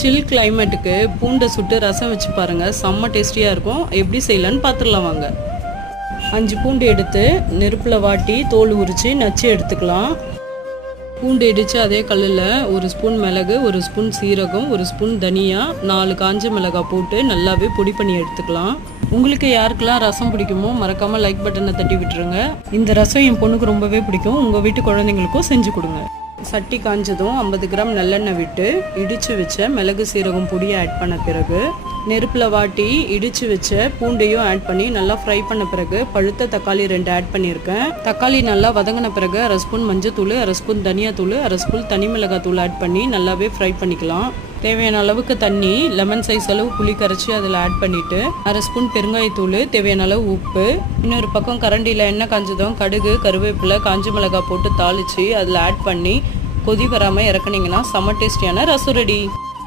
சில் கிளைமேட்டுக்கு பூண்டை சுட்டு ரசம் வச்சு பாருங்கள், செம்ம டேஸ்டியாக இருக்கும். எப்படி செய்யலான்னு பார்த்துடலாம் வாங்க. 5 பூண்டு எடுத்து நெருப்பில் வாட்டி தோல் உரித்து நச்சு எடுத்துக்கலாம். பூண்டு இடித்து அதே கல்லில் 1 ஸ்பூன் மிளகு, 1 ஸ்பூன் சீரகம், 1 ஸ்பூன் தனியா, 4 காஞ்ச மிளகாய் போட்டு நல்லாவே பொடி பண்ணி எடுத்துக்கலாம். உங்களுக்கு யாருக்கெல்லாம் ரசம் பிடிக்குமோ மறக்காமல் லைக் பட்டனை தட்டி விட்டுருங்க. இந்த ரசம் என் பொண்ணுக்கு ரொம்பவே பிடிக்கும். உங்கள் வீட்டு குழந்தைங்களுக்கும் செஞ்சு கொடுங்க. சட்டி காஞ்சதும் 50 கிராம் நல்லெண்ணெய் விட்டு இடித்து வச்ச மிளகு சீரகம் பொடியை ஆட் பண்ண பிறகு நெருப்பில் வாட்டி இடித்து வச்ச பூண்டையும் ஆட் பண்ணி நல்லா ஃப்ரை பண்ண பிறகு பழுத்த தக்காளி 2 ஆட் பண்ணியிருக்கேன். தக்காளி நல்லா வதங்கின பிறகு 1/2 ஸ்பூன் மஞ்சத்தூள், 1/2 ஸ்பூன் தனியாத்தூள், 1/2 ஸ்பூன் தனி மிளகாய் தூள் ஆட் பண்ணி நல்லாவே ஃப்ரை பண்ணிக்கலாம். தேவையான அளவுக்கு தண்ணி, லெமன் சைஸ் அளவு புளி கரைச்சி அதில் ஆட் பண்ணிவிட்டு 1/2 ஸ்பூன் பெருங்காயத்தூள், தேவையான அளவு உப்பு. இன்னொரு பக்கம் கரண்டியில் எண்ணெய் காஞ்சதும் கடுகு, கருவேப்பிலை, காஞ்ச மிளகாய் போட்டு தாளித்து அதில் ஆட் பண்ணி கொதி வராமல் இறக்குனீங்கன்னா செம்ம டேஸ்டியான ரசம் ரெடி.